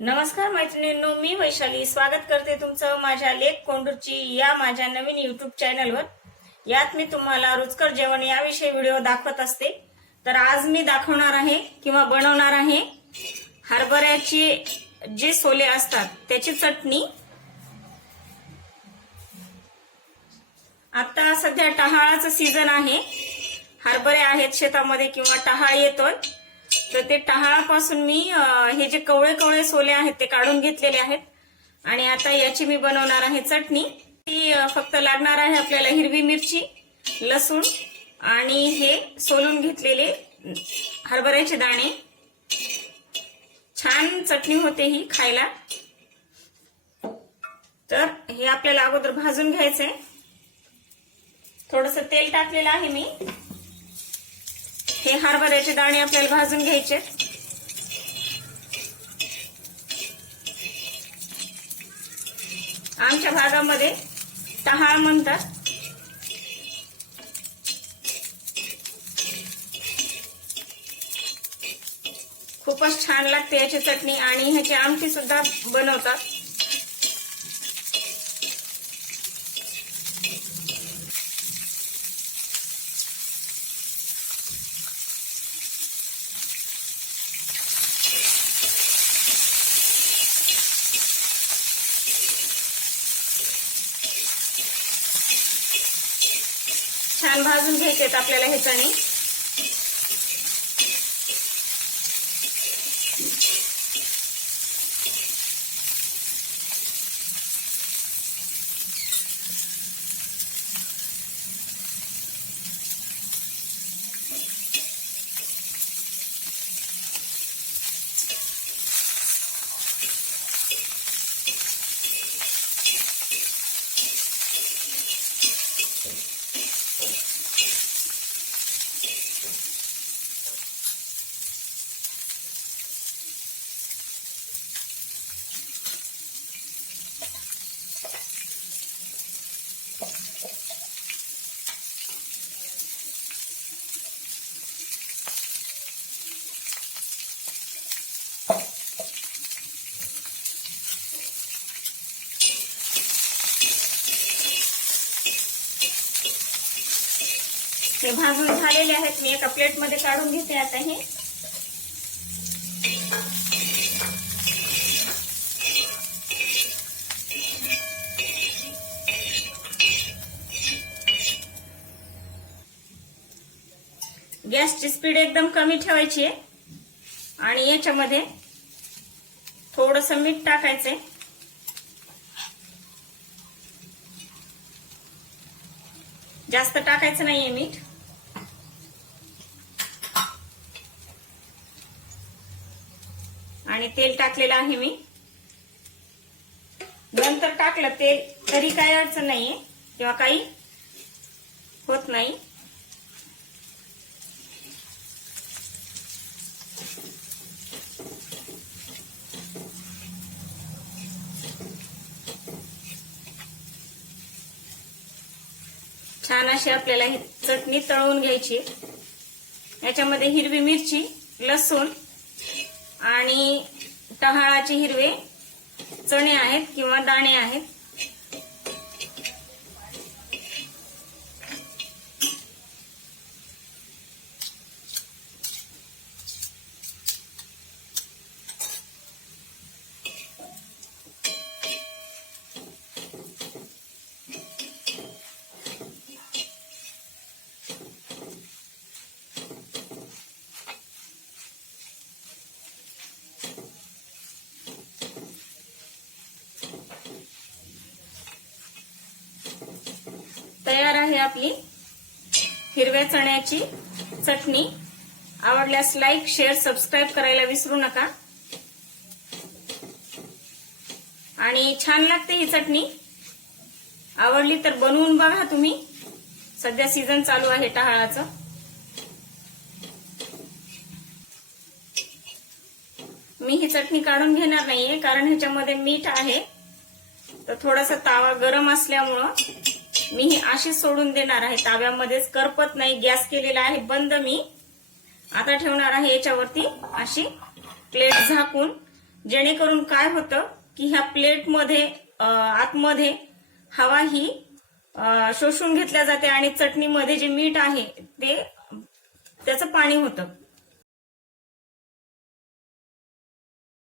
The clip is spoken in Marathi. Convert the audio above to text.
नमस्कार मैत्रिणींनो, मी वैशाली स्वागत करते तुमचं माझ्या लेक कोंडूरची या माझ्या नवीन युट्यूब चॅनलवर। यात मी तुम्हाला रुचकर जेवण याविषयी व्हिडिओ दाखवत असते। तर आज मी दाखवणार आहे किंवा बनवणार आहे हरभऱ्याची जे सोले असतात त्याची चटणी। आता सध्या टहाळाचं सीझन आहे, हरभरे आहेत शेतामध्ये किंवा टहाळ येतोय। तर ते टहाळापासून मी हे जे कवळे कवळे सोले आहेत ते काढून घेतलेले आहेत आणि आता याची मी बनवणार आहे चटणी। ती फक्त लागणार आहे आपल्याला हिरवी मिरची, लसूण आणि हे सोलून घेतलेले हरभऱ्याचे दाणे। छान चटणी होते ही खायला। तर हे आपल्याला अगोदर भाजून घ्यायचंय। थोडंसं तेल टाकलेलं आहे मी। हे हरभऱ्याचे दाणे आपल्याला भाजून घ्यायचे। आमच्या भागामध्ये टहाळ म्हणतात। खूपच छान लागते याची चटणी आणि ह्याची आमटी सुद्धा बनवतात। छान भाजून घ्यायचेत आपल्याला हे चणे। हे भाजून झालेले आहेत, मी एका प्लेट मध्ये काढून घेते आता हे। गॅसची स्पीड एकदम कमी ठेवायची आहे आणि याच्यामध्ये थोडंसं मीठ टाकायचंय। जास्त टाकायचं नाहीये मीठ। आणि तेल टाकलेलं आहे मी। नंतर टाकलं तेल तरी काही अडचण नाहीये किंवा काही होत नाही। छान अशी आपल्याला ही चटणी तळून घ्यायची। याच्यामध्ये हिरवी मिरची, लसूण आणि टहाळाचे हिरवे चणे आहेत किंवा दाणे आहेत। तयार आहे आपली हिरव्या चण्याची चटणी। आवडल्यास लाईक, शेअर, सबस्क्राईब करायला विसरू नका। आणि छान लागते ही चटणी। आवडली तर बनवून बघा तुम्ही। सध्या सीझन चालू आहे टहाळाचं। मी ही चटणी काढून घेणार नाहीये कारण ह्याच्यामध्ये मीठ आहे। तर थोडासा तावा गरम असल्यामुळं मी ही अशीच सोडून देणार आहे, ताव्यामध्येच करपत नाही। गॅस केलेला आहे बंद मी। आता ठेवणार आहे याच्यावरती अशी प्लेट झाकून जेणेकरून काय होतं की ह्या प्लेटमध्ये आतमध्ये हवा ही शोषून घेतल्या जाते आणि चटणीमध्ये जे मीठ आहे ते त्याचं पाणी होतं.